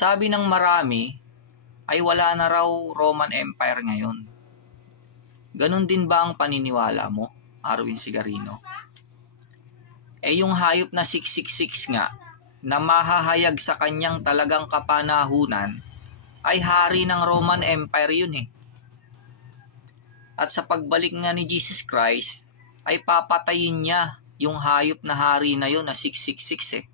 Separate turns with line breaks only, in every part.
sabi ng marami ay wala na raw Roman Empire ngayon. Ganon din ba ang paniniwala mo, Arwin Sigarino? Eh yung hayop na 666 nga, na mahahayag sa kanyang talagang kapanahunan, ay hari ng Roman Empire yun eh. At sa pagbalik nga ni Jesus Christ, ay papatayin niya yung hayop na hari na yun na 666 eh.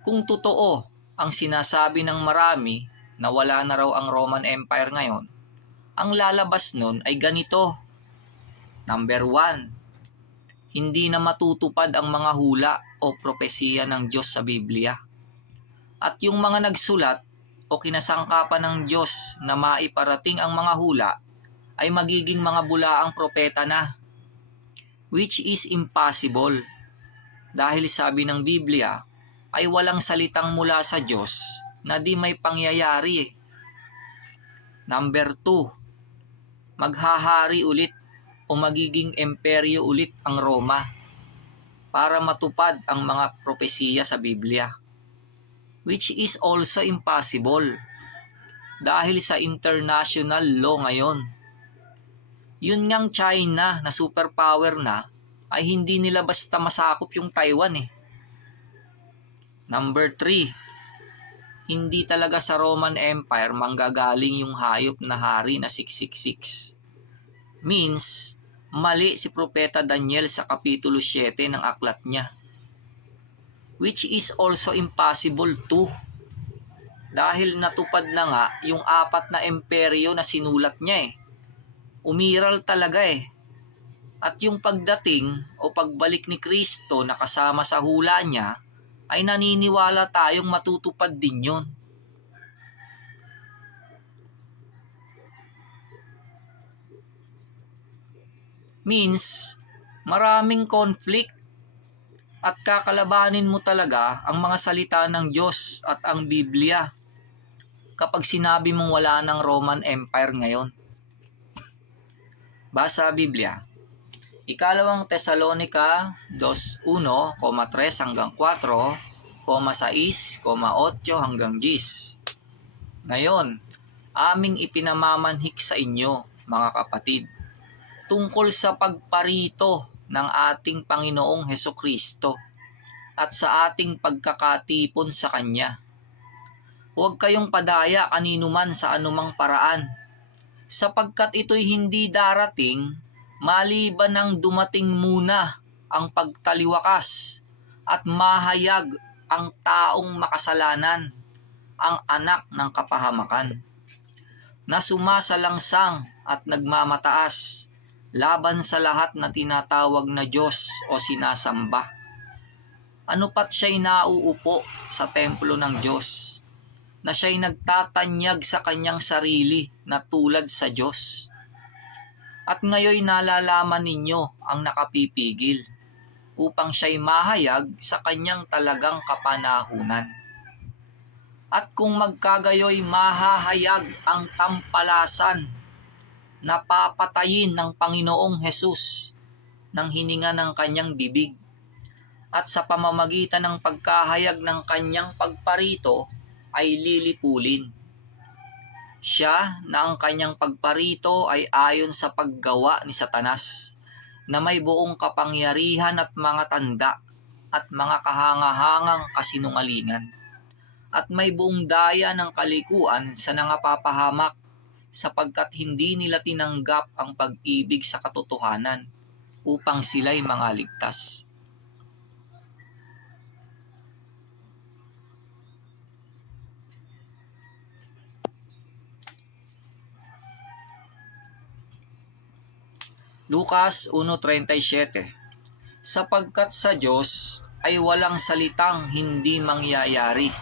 Kung totoo ang sinasabi ng marami na wala na raw ang Roman Empire ngayon, ang lalabas nun ay ganito. Number one, hindi na matutupad ang mga hula o propesiya ng Diyos sa Biblia. At yung mga nagsulat o kinasangkapan ng Diyos na maiparating ang mga hula ay magiging mga bulaang propeta na, which is impossible. Dahil sabi ng Biblia, ay walang salitang mula sa Diyos na di may pangyayari. Number two, maghahari ulit o magiging imperyo ulit ang Roma para matupad ang mga propesiya sa Biblia. Which is also impossible dahil sa international law ngayon. Yun ngang China na superpower na ay hindi nila basta masakop yung Taiwan eh. Number 3, hindi talaga sa Roman Empire manggagaling yung hayop na hari na 666. Means, mali si Propeta Daniel sa Kapitulo 7 ng aklat niya. Which is also impossible too. Dahil natupad na nga yung apat na imperyo na sinulat niya eh. Umiral talaga eh. At yung pagdating o pagbalik ni Kristo na kasama sa hula niya, ay naniniwala tayong matutupad din yun. Means, maraming conflict at kakalabanin mo talaga ang mga salita ng Diyos at ang Biblia kapag sinabi mong wala ng Roman Empire ngayon. Basa Biblia. Ikalawang Tesalonika 2.1,3 hanggang 4, 6, 8 hanggang 10. Ngayon, aming ipinamamanhik sa inyo, mga kapatid, tungkol sa pagparito ng ating Panginoong Heso Kristo at sa ating pagkakatipon sa Kanya. Huwag kayong padaya kaninuman sa anumang paraan, sapagkat ito'y hindi darating maliban ng dumating muna ang pagtaliwakas at mahayag ang taong makasalanan, ang anak ng kapahamakan, na sumasalangsang at nagmamataas laban sa lahat na tinatawag na Diyos o sinasamba. Ano pat siya'y nauupo sa templo ng Diyos, na siya'y nagtatanyag sa kanyang sarili na tulad sa Diyos at ngayoy nalalaman ninyo ang nakapipigil upang siya'y mahayag sa kanyang talagang kapanahunan. At kung magkagayoy mahahayag ang tampalasan na papatayin ng Panginoong Hesus ng hininga ng kanyang bibig at sa pamamagitan ng pagkahayag ng kanyang pagparito ay lilipulin siya na ang kanyang pagparito ay ayon sa paggawa ni Satanas, na may buong kapangyarihan at mga tanda at mga kahangahangang kasinungalingan, at may buong daya ng kalikuan sa nangapapahamak sapagkat hindi nila tinanggap ang pag-ibig sa katotohanan upang sila'y mga ligtas. Lucas 1.37 Sapagkat sa Diyos ay walang salitang hindi mangyayari